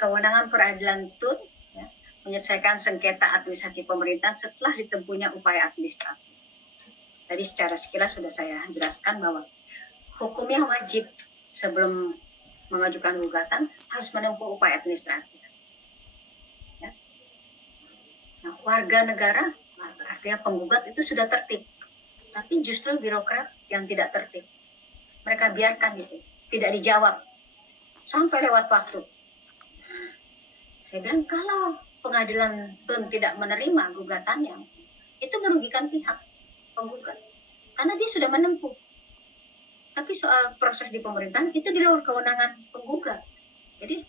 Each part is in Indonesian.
kewenangan peradilan tun ya, menyelesaikan sengketa administrasi pemerintahan setelah ditempuhnya upaya administratif. Tadi secara sekilas sudah saya jelaskan bahwa hukumnya wajib sebelum mengajukan gugatan harus menempuh upaya administratif. Ya. Nah, warga negara, artinya penggugat itu sudah tertib, tapi justru birokrat yang tidak tertib. Mereka biarkan gitu, tidak dijawab sampai lewat waktu. Saya bilang kalau pengadilan tun tidak menerima gugatannya, itu merugikan pihak penggugat karena dia sudah menempuh. Tapi soal proses di pemerintahan itu di luar kewenangan penggugat. Jadi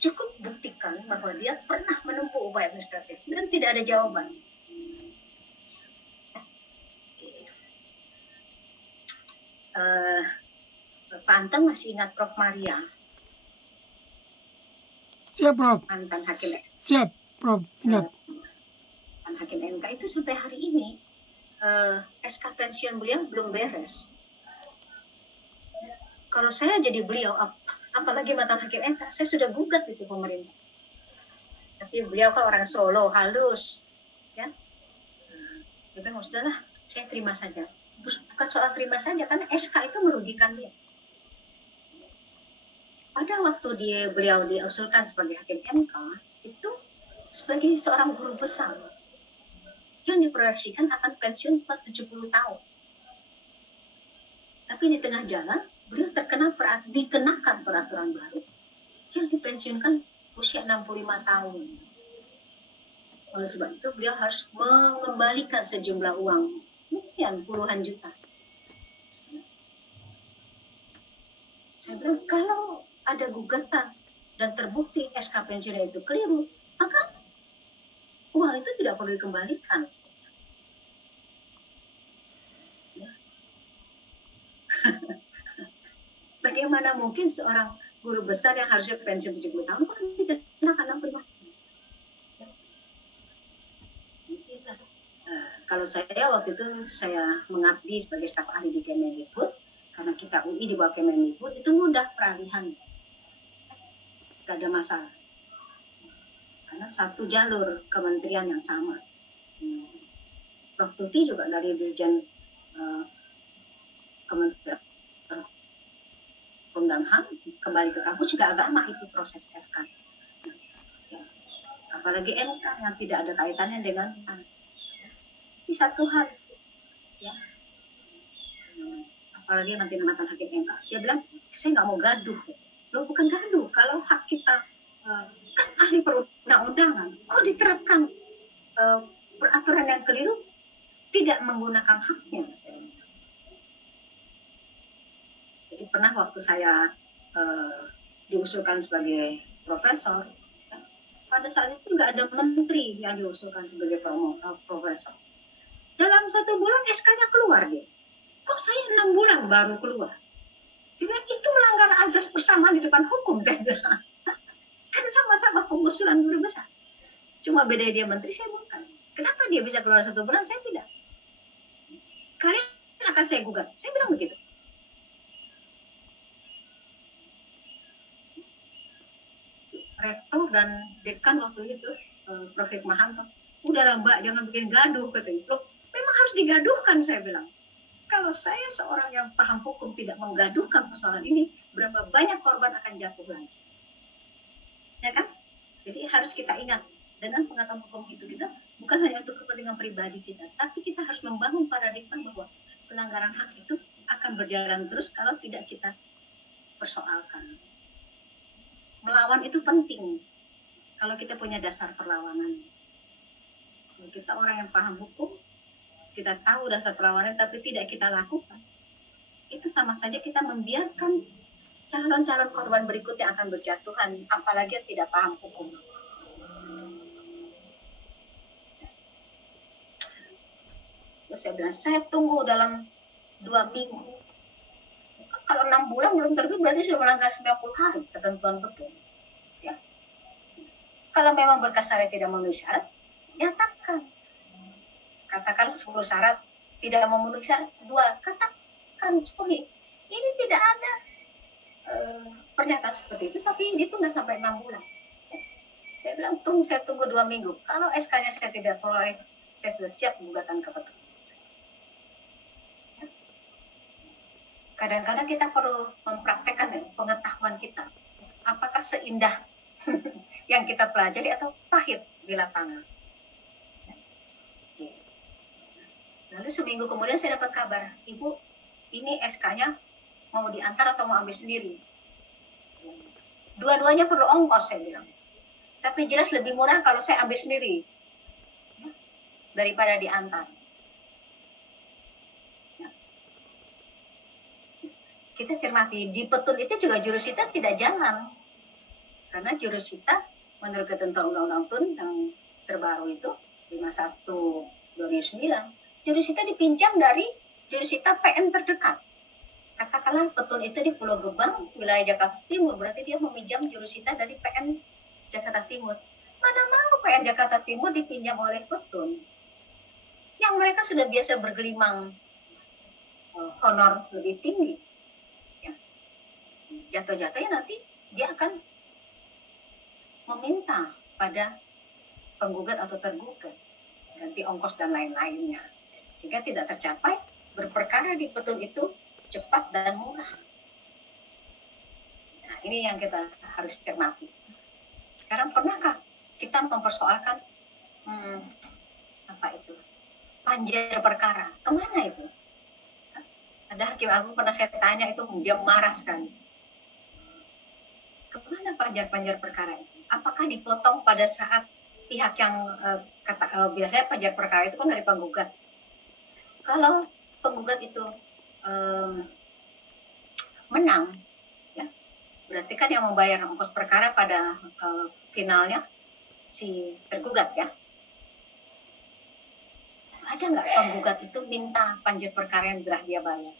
cukup buktikan bahwa dia pernah menempuh upaya administratif dan tidak ada jawaban. Pak Anteng masih ingat Prof. Maria? Siap, Prof. Mantan hakim. Siap, Prof. Ingat. Mantan hakim MK itu sampai hari ini SK pensiun beliau belum beres. Kalau saya jadi beliau, apalagi mantan hakim MK, saya sudah gugat itu pemerintah. Tapi beliau kan orang Solo, halus, ya. Dia bilang, sudahlah, saya terima saja. Bukan soal terima saja, karena SK itu merugikan dia. Pada waktu beliau diusulkan sebagai hakim MK, itu sebagai seorang guru besar yang diproyeksikan akan pensiun 70 tahun. Tapi di tengah jalan, beliau dikenakan peraturan baru yang dipensiunkan usia 65 tahun. Oleh sebab itu, beliau harus mengembalikan sejumlah uang, mungkin puluhan juta. Saya bilang, kalau ada gugatan dan terbukti SK pensiunnya itu keliru, maka uang itu tidak perlu dikembalikan. Ya. Bagaimana mungkin seorang guru besar yang harusnya pensiun 70 tahun kok dikenakan 65 tahun? Kalau saya waktu itu saya mengabdi sebagai staf ahli di Kemendikbud, karena kita UI di bawah Kemendikbud, itu mudah peralihan. Tidak ada masalah. Karena satu jalur kementerian yang sama. Prof. Tuti juga dari Dirjen Kementerian Hukum dan HAM, kembali ke kampus juga agama itu proses SK. Apalagi MK yang tidak ada kaitannya dengan ini satu hal. Ya. Apalagi nanti mantan hakim MK. Dia bilang, saya nggak mau gaduh. Loh, bukan gaduh. Kalau hak kita kan ahli perundang-undangan, kok diterapkan peraturan yang keliru, tidak menggunakan haknya. Jadi pernah waktu saya diusulkan sebagai profesor, pada saat itu nggak ada menteri yang diusulkan sebagai profesor. Dalam 1 bulan SK-nya keluar dia. Kok saya 6 bulan baru keluar? Sehingga itu melanggar azas persamaan di depan hukum, saya bilang. Kan sama-sama pengusulan guru besar. Cuma beda dia menteri, saya bukan. Kenapa dia bisa keluar 1 bulan, saya tidak? Kalian akan saya gugat. Saya bilang begitu. Rektor dan dekan waktu itu, Prof. Hikmahanto, udahlah Mbak, jangan bikin gaduh, katanya. Loh, memang harus digaduhkan, saya bilang. Kalau saya seorang yang paham hukum tidak menggaduhkan persoalan ini, berapa banyak korban akan jatuh lagi. Ya kan? Jadi harus kita ingat, dengan pengetahuan hukum itu kita bukan hanya untuk kepentingan pribadi kita, tapi kita harus membangun paradigma bahwa pelanggaran hak itu akan berjalan terus kalau tidak kita persoalkan. Melawan itu penting kalau kita punya dasar perlawanan. Kalau kita orang yang paham hukum, kita tahu dasar perlawanan tapi tidak kita lakukan, itu sama saja kita membiarkan calon-calon korban berikutnya akan berjatuhan, apalagi yang tidak paham hukum. Terus saya bilang, saya tunggu dalam 2 minggu. Kalau 6 bulan belum terbit berarti sudah melanggar 90 hari ketentuan betul. Ya. Kalau memang berkas syarat tidak memenuhi syarat, nyatakan. Katakan 10 syarat tidak memenuhi syarat, 2 katakan 10. Ini tidak ada pernyataan seperti itu, tapi ditunda sampai 6 bulan. Saya bilang, saya tunggu 2 minggu. Kalau SK-nya saya tidak peroleh, saya sudah siap gugatan ke petun. Kadang-kadang kita perlu mempraktekkan pengetahuan kita. Apakah seindah yang kita pelajari atau pahit di lapangan. Lalu seminggu kemudian saya dapat kabar, Ibu, ini SK-nya mau diantar atau mau ambil sendiri? Dua-duanya perlu ongkos, saya bilang. Tapi jelas lebih murah kalau saya ambil sendiri daripada diantar. Kita cermati, di petun itu juga jurusita tidak jalan. Karena jurusita menurut ketentuan Undang-Undang TUN yang terbaru itu 51/2009, jurusita dipinjam dari jurusita PN terdekat. Katakanlah petun itu di Pulau Gebang, wilayah Jakarta Timur, berarti dia meminjam jurusita dari PN Jakarta Timur. Mana mau PN Jakarta Timur dipinjam oleh petun yang mereka sudah biasa bergelimang honor lebih tinggi. Jatuh-jatuhnya nanti dia akan meminta pada penggugat atau tergugat ganti ongkos dan lain-lainnya, sehingga tidak tercapai berperkara di petun itu cepat dan murah. Nah, ini yang kita harus cermati. Sekarang pernahkah kita mempersoalkan apa itu panjer perkara? Kemana itu? Ada hakim agung pernah saya tanya itu, dia marah sekali. Kemana panjar perkara itu? Apakah dipotong pada saat pihak yang biasanya panjar perkara itu kan dari penggugat. Kalau penggugat itu menang, ya, berarti kan yang membayar ongkos perkara pada finalnya si tergugat, ya. Ada nggak penggugat itu minta panjer perkara yang sudah dia bayar?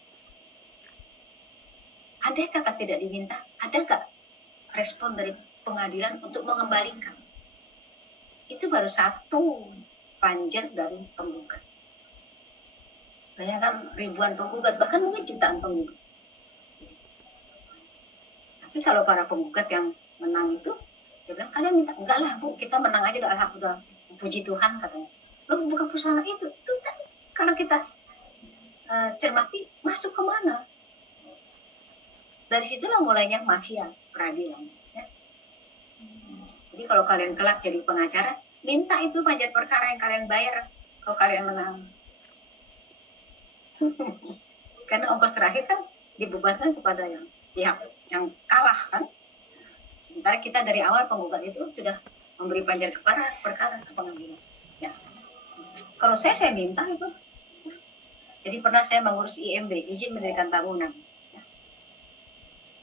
Andai kata tidak diminta, ada nggak respon dari pengadilan untuk mengembalikan? Itu baru satu panjer dari penggugat. Bayangkan ribuan penggugat, bahkan mungkin jutaan penggugat. Tapi kalau para penggugat yang menang itu, saya bilang, kalian minta, enggak lah Bu, kita menang aja, udah puji Tuhan katanya. Loh, bukan persoalan itu kan kalau kita cermati, masuk kemana? Dari situlah mulainya mafia peradilan. Ya. Jadi kalau kalian kelak jadi pengacara, minta itu panjat perkara yang kalian bayar kalau kalian menang. Karena ongkos terakhir kan dibebankan kepada yang pihak yang kalah kan. Sementara kita dari awal penggugat itu sudah memberi panjat perkara ke pengadilan. Ya. Kalau saya minta itu. Jadi pernah saya mengurus IMB, izin mendirikan bangunan.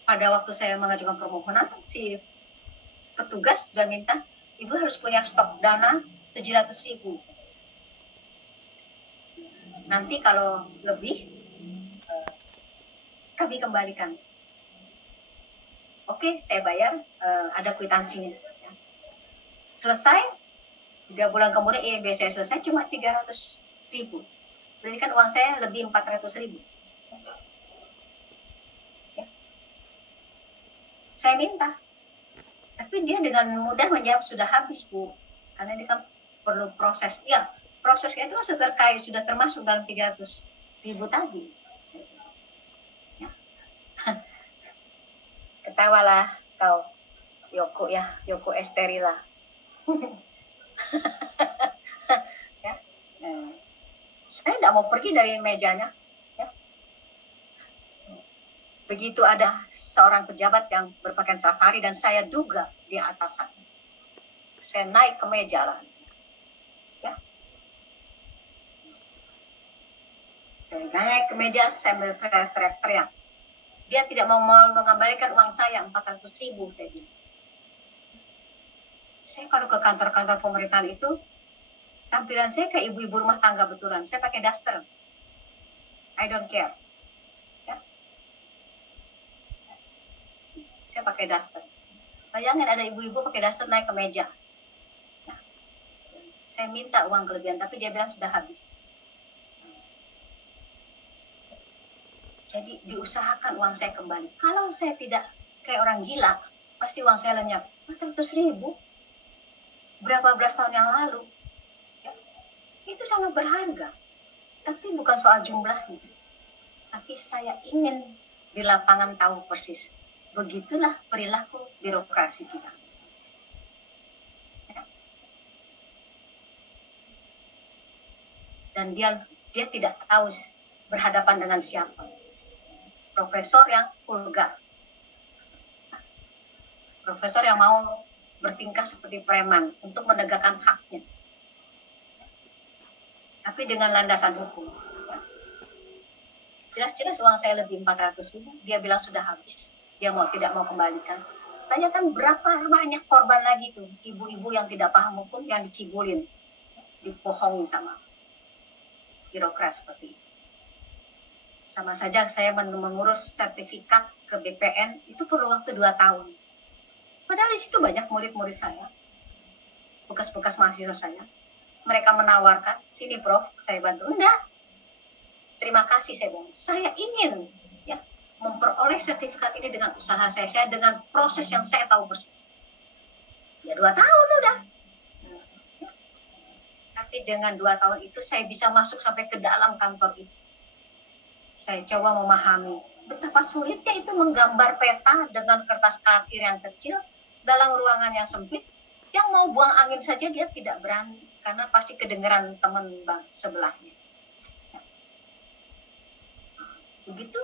Pada waktu saya mengajukan permohonan, si petugas sudah minta, Ibu harus punya stok dana 700.000. Nanti kalau lebih, kami kembalikan. Oke, saya bayar, ada kwitansinya. Selesai, 3 bulan kemudian IMB saya selesai, cuma 300.000. Berarti kan uang saya lebih 400.000. Saya minta, tapi dia dengan mudah menjawab sudah habis Bu, karena ini kan perlu proses. Ya, prosesnya itu sudah termasuk dalam 300.000 tadi. Ya. Ketawalah kau, Yoko ya, Yoko Esterila. Ya. Saya tidak mau pergi dari mejanya. Begitu ada seorang pejabat yang berpakaian safari dan saya duga di atasannya. Saya naik ke meja lah. Ya. Saya naik ke meja, saya berteriak-teriak. Dia tidak mau mengembalikan uang saya 400.000, saya bilang. Saya kalau ke kantor-kantor pemerintahan itu, tampilan saya kayak ibu-ibu rumah tangga betulan. Saya pakai daster. I don't care. Saya pakai daster. Bayangin ada ibu-ibu pakai daster naik ke meja. Nah, saya minta uang kelebihan, tapi dia bilang sudah habis. Jadi diusahakan uang saya kembali. Kalau saya tidak kayak orang gila, pasti uang saya lenyap. 400.000. berapa belas tahun yang lalu, ya, itu sangat berharga. Tapi bukan soal jumlahnya. Tapi saya ingin di lapangan tahu persis. Begitulah perilaku birokrasi kita. Ya. Dan dia tidak tahu berhadapan dengan siapa. Profesor yang vulgar. Profesor yang mau bertingkah seperti preman untuk menegakkan haknya. Tapi dengan landasan hukum. Jelas-jelas uang saya lebih 400.000, dia bilang sudah habis. Dia tidak mau kembalikan. Tanyakan berapa banyak korban lagi tuh, ibu-ibu yang tidak paham hukum yang dikibulin, dibohongin sama birokrat seperti itu. Sama saja saya mengurus sertifikat ke BPN itu perlu waktu 2 tahun. Padahal di situ banyak murid-murid saya, bekas-bekas mahasiswa saya. Mereka menawarkan, sini Prof, saya bantu. Enggak, terima kasih saya bilang. Saya ingin ya memperoleh sertifikat ini dengan usaha saya dengan proses yang saya tahu persis. Ya 2 tahun udah. Ya. Tapi dengan 2 tahun itu saya bisa masuk sampai ke dalam kantor itu. Saya coba memahami betapa sulitnya itu menggambar peta dengan kertas kafir yang kecil dalam ruangan yang sempit. Yang mau buang angin saja dia tidak berani karena pasti kedengeran teman sebelahnya. Begitu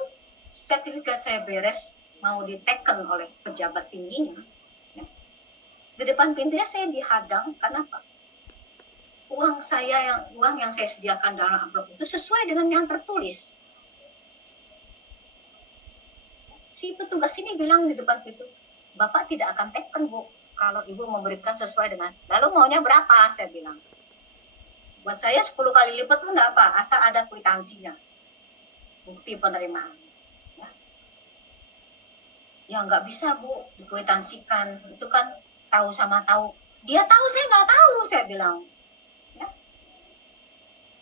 sertifikat saya beres, mau diteken oleh pejabat tingginya, ya. Di depan pintunya saya dihadang, kenapa? Uang yang saya sediakan dalam amplop itu sesuai dengan yang tertulis. Si petugas ini bilang di depan pintu, Bapak tidak akan teken, Bu, kalau Ibu memberikan sesuai dengan. Lalu maunya berapa? Saya bilang. Buat saya 10 kali lipat pun enggak apa, asal ada kwitansinya. Bukti penerimaan. Ya nggak bisa, Bu, dikwitansikan. Itu kan tahu sama tahu. Dia tahu, saya nggak tahu, saya bilang. Ya.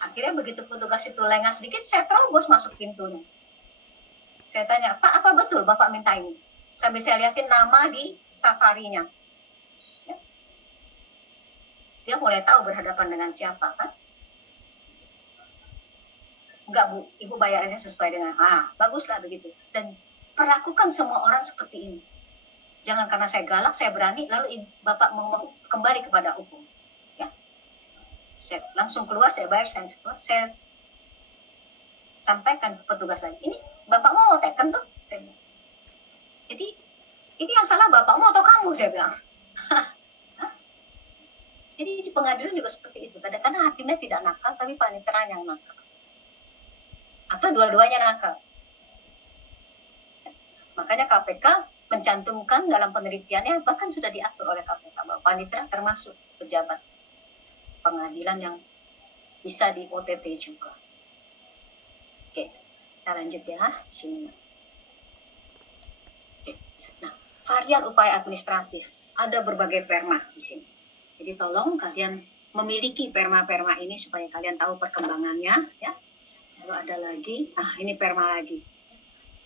Akhirnya begitu petugas itu lengah sedikit, saya terobos masuk pintunya. Saya tanya, Pak, apa betul Bapak minta ini? Sambil saya liatin nama di safarinya. Ya. Dia mulai tahu berhadapan dengan siapa, kan? Enggak, Bu, Ibu bayarannya sesuai dengan, baguslah begitu. Dan perlakukan semua orang seperti ini. Jangan karena saya galak, saya berani, lalu Bapak mau kembali kepada hukum. Ya. Saya langsung keluar, saya bayar, saya sampaikan ke petugas lagi. Ini Bapak mau teken tuh? Saya bilang. Jadi, ini yang salah Bapak mau atau kamu? Saya bilang. Jadi di pengadilan juga seperti itu. Kadang-kadang hakimnya tidak nakal, tapi panitera yang nakal. Atau dua-duanya nakal. Makanya KPK mencantumkan dalam penelitiannya, bahkan sudah diatur oleh KPK bahwa panitera termasuk pejabat pengadilan yang bisa di OTT juga. Oke, kita lanjut ya di sini. Oke. Nah, varian upaya administratif ada berbagai perma di sini. Jadi tolong kalian memiliki perma-perma ini supaya kalian tahu perkembangannya, ya. Lalu ada lagi, ini perma lagi.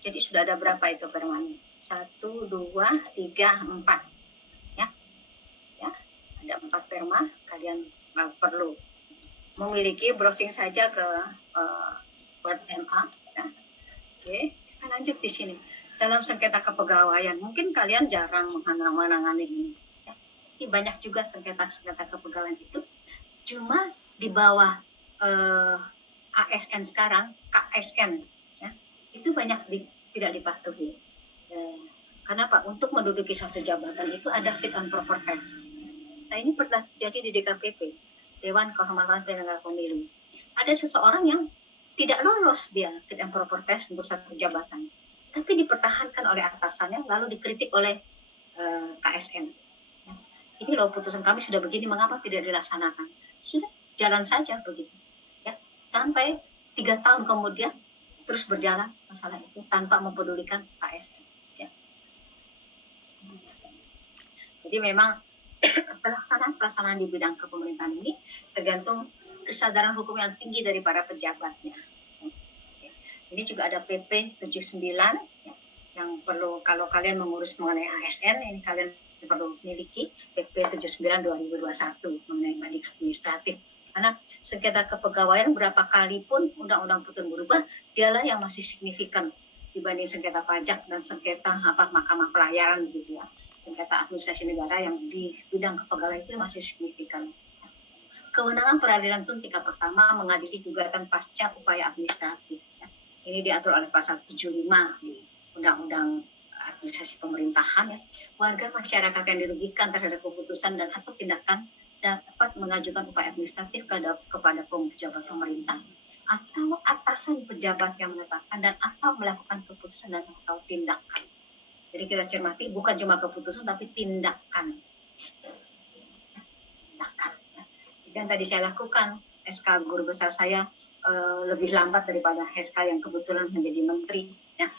Jadi sudah ada berapa itu permanya? 1, 2, 3, 4. Ya. Ya, ada 4 perma. Kalian perlu memiliki browsing saja ke web MA. Ya. Oke, kita lanjut di sini. Dalam sengketa kepegawaian, mungkin kalian jarang menangani ini. Ya. Ini banyak juga sengketa-sengketa kepegawaian itu. Cuma di bawah ASN sekarang, KSN, ya, itu banyak tidak dipatuhi. Kenapa? Untuk menduduki suatu jabatan itu ada fit and proper test. Nah, ini pernah terjadi di DKPP, Dewan Kehormatan Penyelenggara Pemilu. Ada seseorang yang tidak lolos dia fit and proper test untuk satu jabatan, tapi dipertahankan oleh atasannya, lalu dikritik oleh KSN. Ini loh putusan kami sudah begini, mengapa tidak dilaksanakan? Sudah, jalan saja begitu. Ya, sampai 3 tahun kemudian terus berjalan masalah itu tanpa mempedulikan KSN. Ya. Jadi memang pelaksanaan di bidang kepemerintahan ini tergantung kesadaran hukum yang tinggi dari para pejabatnya. Ini juga ada PP 79 ya, yang perlu kalau kalian mengurus mengenai ASN, ini kalian perlu miliki PP 79 2021 mengenai banding administratif. Karena sengketa kepegawaian berapa kali pun undang-undang Petun berubah, dialah yang masih signifikan dibanding sengketa pajak dan sengketa mahkamah pelayaran begitu ya. Sengketa administrasi negara yang di bidang kepegawaian itu masih signifikan. Kewenangan peradilan tun tingkat pertama mengadili gugatan pasca upaya administratif. Ya. Ini diatur oleh pasal 75 di Undang-Undang Administrasi Pemerintahan. Ya. Warga masyarakat yang dirugikan terhadap keputusan dan atau tindakan dapat mengajukan upaya administratif kepada pejabat pemerintah atau atasan pejabat yang menetapkan dan atau melakukan keputusan dan atau tindakan. Jadi kita cermati bukan cuma keputusan tapi tindakan. Yang tadi saya lakukan, SK guru besar saya lebih lambat daripada SK yang kebetulan menjadi menteri, ya.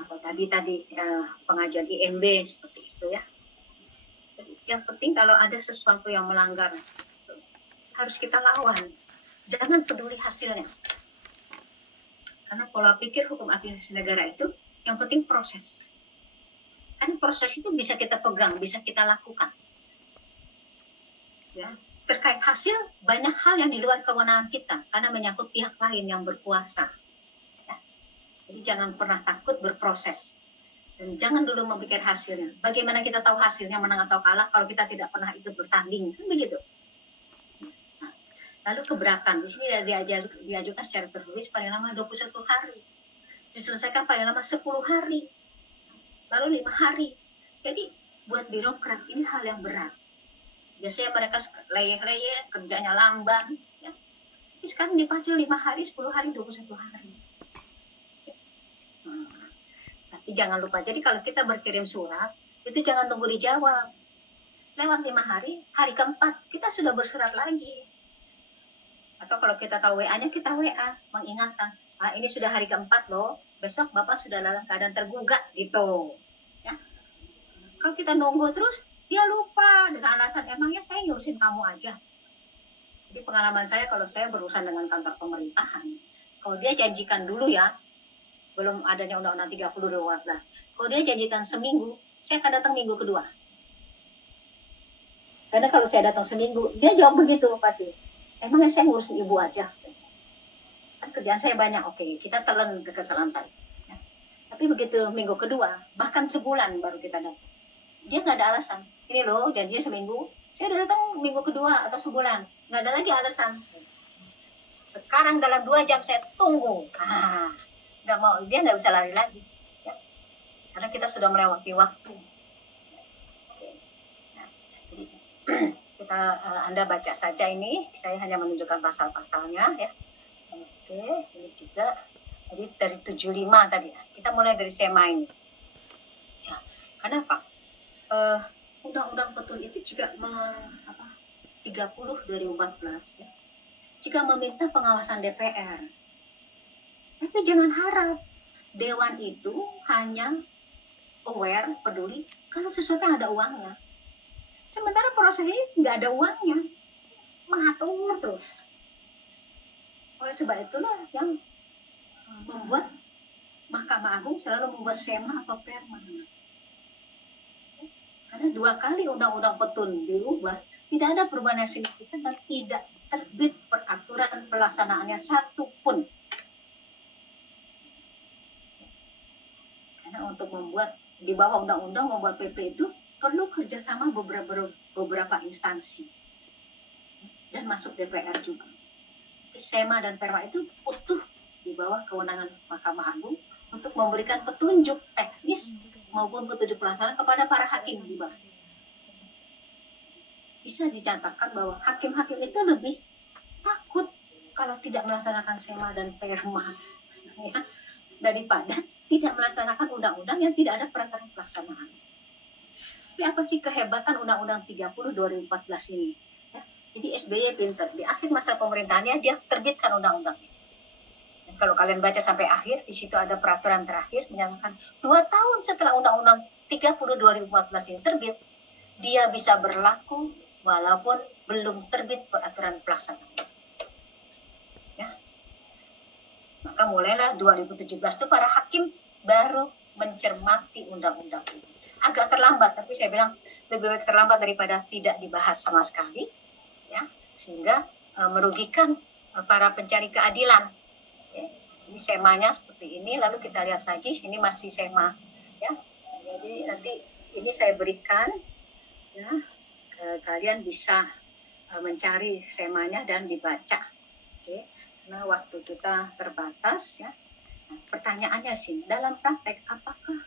Atau tadi pengajuan IMB seperti itu ya. Yang penting kalau ada sesuatu yang melanggar harus kita lawan, jangan peduli hasilnya. Karena pola pikir hukum administrasi negara itu yang penting proses. Kan proses itu bisa kita pegang, bisa kita lakukan. Ya. Terkait hasil, banyak hal yang di luar kewenangan kita karena menyangkut pihak lain yang berkuasa. Ya. Jadi jangan pernah takut berproses dan jangan dulu memikir hasilnya. Bagaimana kita tahu hasilnya menang atau kalah kalau kita tidak pernah ikut bertanding, kan begitu. Nah, lalu keberatan di sini diajukan secara tertulis paling lama 21 hari, diselesaikan paling lama 10 hari, lalu 5 hari. Jadi buat birokrat ini hal yang berat. Biasanya mereka leyeh-leyeh, kerjanya lamban. Ya. Tapi sekarang dipacu 5 hari, 10 hari, 21 hari. Tapi jangan lupa, jadi kalau kita berkirim surat, itu jangan nunggu dijawab. Lewat 5 hari, hari keempat, kita sudah bersurat lagi. Atau kalau kita tahu WA-nya, kita WA, mengingatkan. Ini sudah hari keempat loh, besok Bapak sudah dalam keadaan tergugat, gitu. Ya. Kalau kita nunggu terus, dia lupa dengan alasan emangnya saya ngurusin kamu aja. Jadi pengalaman saya kalau saya berurusan dengan kantor pemerintahan, kalau dia janjikan dulu ya, belum adanya Undang-Undang 30 2014, kalau dia janjikan seminggu, saya akan datang minggu kedua. Karena kalau saya datang seminggu, dia jawab begitu pasti. Emangnya saya ngurusin ibu aja. Kan kerjaan saya banyak, oke, kita telan kekesalan saya. Ya. Tapi begitu minggu kedua, bahkan sebulan baru kita datang. Dia nggak ada alasan. Ini loh janjinya seminggu, saya udah datang minggu kedua atau sebulan, nggak ada lagi alasan. Sekarang dalam 2 jam saya tunggu, nggak mau, dia nggak bisa lari lagi, ya. Karena kita sudah melewati waktu. Oke. Nah, jadi kita Anda baca saja ini, saya hanya menunjukkan pasal-pasalnya ya. Oke, ini juga. Jadi dari 75 tadi, kita mulai dari SEMA ini. Ya, kenapa? Undang-Undang Petun itu juga 30 2014 ya, juga meminta pengawasan DPR. Tapi jangan harap Dewan itu hanya aware, peduli kalau sesuatu yang ada uangnya. Sementara prosesnya nggak ada uangnya, mengatur terus. Oleh sebab itulah yang membuat Mahkamah Agung selalu membuat SEMA atau Perma. Karena 2 kali Undang-Undang Petun dirubah, tidak ada perubahan yang signifikan dan tidak terbit peraturan pelaksanaannya satupun. Karena untuk membuat di bawah undang-undang membuat PP itu perlu kerjasama beberapa instansi dan masuk DPR juga. SEMA dan Perma itu utuh di bawah kewenangan Mahkamah Agung untuk memberikan petunjuk teknis maupun petunjuk pelaksanaan kepada para hakim di bawah. Bisa dicatatkan bahwa hakim-hakim itu lebih takut kalau tidak melaksanakan SEMA dan Perma ya, daripada tidak melaksanakan undang-undang yang tidak ada peraturan pelaksanaan. Tapi apa sih kehebatan Undang-Undang 30 2014 ini? Ya, jadi SBY pintar, di akhir masa pemerintahannya dia terbitkan undang-undang. Kalau kalian baca sampai akhir, di situ ada peraturan terakhir menyatakan 2 tahun setelah Undang-Undang 30 2014 ini terbit, dia bisa berlaku walaupun belum terbit peraturan pelaksanaan. Ya. Maka mulailah 2017 itu para hakim baru mencermati undang-undang ini. agak terlambat, tapi saya bilang lebih baik terlambat daripada tidak dibahas sama sekali, ya, sehingga merugikan para pencari keadilan. Oke. Ini semanya seperti ini, lalu kita lihat lagi, ini masih sema, ya. Jadi nanti ini saya berikan, ya, kalian bisa mencari semanya dan dibaca, oke. Karena waktu kita terbatas, ya. Nah, pertanyaannya sih, dalam praktek apakah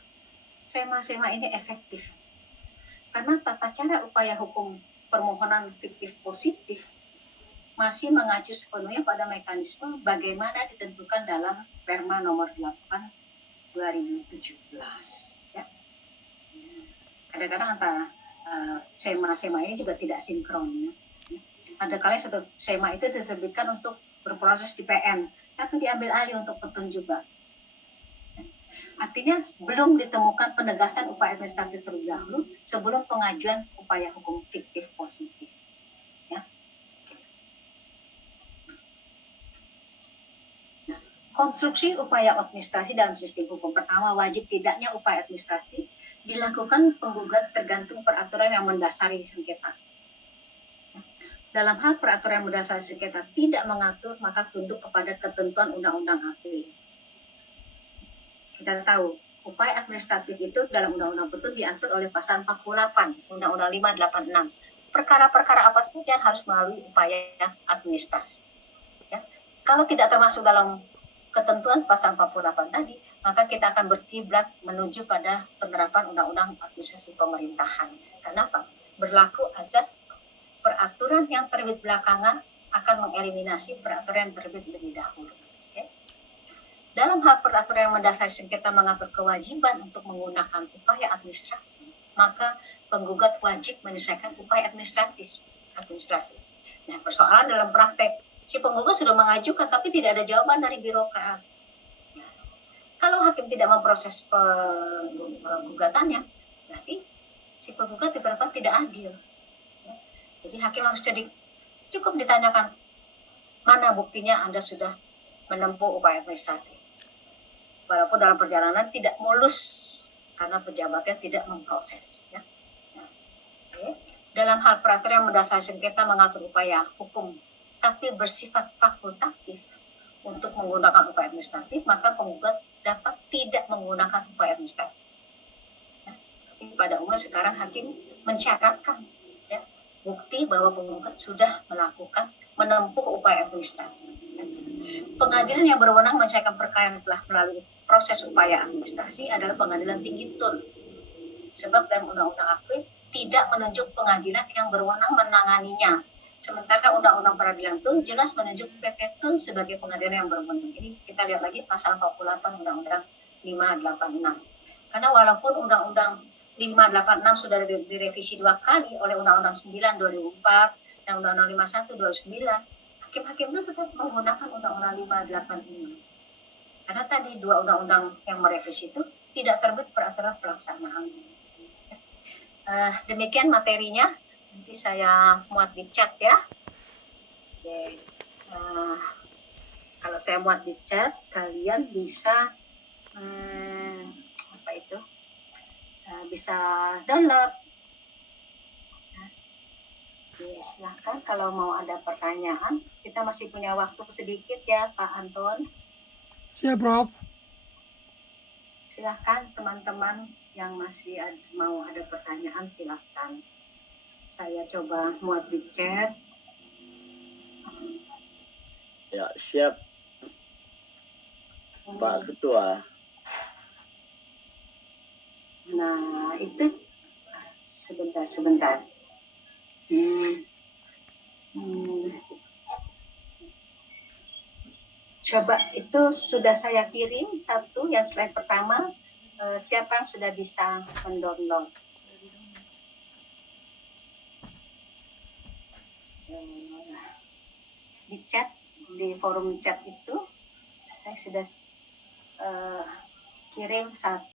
sema-sema ini efektif? Karena tata cara upaya hukum permohonan fiktif positif masih mengacu sepenuhnya pada mekanisme bagaimana ditentukan dalam Perma nomor 8 2017. Ya. Kadang-kadang antara sema-sema ini juga tidak sinkron. Ya. Ada kalanya satu sema itu diterbitkan untuk berproses di PN, tapi diambil alih untuk petun juga. Artinya belum ditemukan penegasan upaya administratif terlebih dahulu sebelum pengajuan upaya hukum fiktif positif. Ya. Nah, konstruksi upaya administrasi dalam sistem hukum pertama, wajib tidaknya upaya administrasi dilakukan penggugat tergantung peraturan yang mendasari sengketa. Dalam hal peraturan yang mendasari sengketa tidak mengatur, maka tunduk kepada ketentuan Undang-Undang AP. Kita tahu, upaya administratif itu dalam Undang-Undang Petun diatur oleh pasal 48, Undang-Undang 586. Perkara-perkara apa saja harus melalui upaya administrasi. Ya. Kalau tidak termasuk dalam ketentuan pasal 48 tadi, maka kita akan berkiblat menuju pada penerapan Undang-Undang Administrasi Pemerintahan. Kenapa? Berlaku azas peraturan yang terbit belakangan akan mengeliminasi peraturan yang terbit lebih dahulu. Okay? Dalam hal peraturan yang mendasari sengketa mengatur kewajiban untuk menggunakan upaya administrasi, maka penggugat wajib menyelesaikan upaya administrasi. Nah, persoalan dalam praktek, si penggugat sudah mengajukan tapi tidak ada jawaban dari birokrat. Nah, kalau hakim tidak memproses gugatannya, berarti si penggugat diperlakukan tidak adil. Jadi hakim harus cukup ditanyakan mana buktinya Anda sudah menempuh upaya administratif. Walaupun dalam perjalanan tidak mulus karena pejabatnya tidak memproses. Ya. Nah, okay. Dalam hal peraturan yang mendasari sengketa mengatur upaya hukum tapi bersifat fakultatif untuk menggunakan upaya administratif, maka penggugat dapat tidak menggunakan upaya administratif. Ya. Tapi pada umumnya sekarang hakim mensyaratkan bukti bahwa penggugat sudah menempuh upaya administratif. Pengadilan yang berwenang menyelesaikan perkara yang telah melalui proses upaya administrasi adalah Pengadilan Tinggi TUN. Sebab dalam Undang-Undang AP tidak menunjuk pengadilan yang berwenang menanganinya. Sementara Undang-Undang Peradilan TUN jelas menunjuk PT TUN sebagai pengadilan yang berwenang. Ini kita lihat lagi pasal 48 Undang-Undang 586. Karena walaupun Undang-Undang 586 sudah direvisi 2 kali oleh Undang-Undang 9 2004 dan Undang-Undang 51 2009, hakim-hakim itu tetap menggunakan Undang-Undang 585. Karena tadi 2 undang-undang yang merevisi itu tidak terbit peraturan pelaksanaan. Demikian materinya, nanti saya muat di chat ya. Oke. Kalau saya muat di chat, kalian bisa bisa download. Silahkan kalau mau ada pertanyaan. Kita masih punya waktu sedikit ya Pak Anton. Siap, Prof. Silahkan teman-teman yang masih mau ada pertanyaan, silahkan. Saya coba muat di chat. Ya, siap Pak Ketua. Nah, itu sebentar. Coba itu sudah saya kirim satu yang slide pertama. Siapa yang sudah bisa mendownload? Di chat, di forum chat itu saya sudah kirim satu.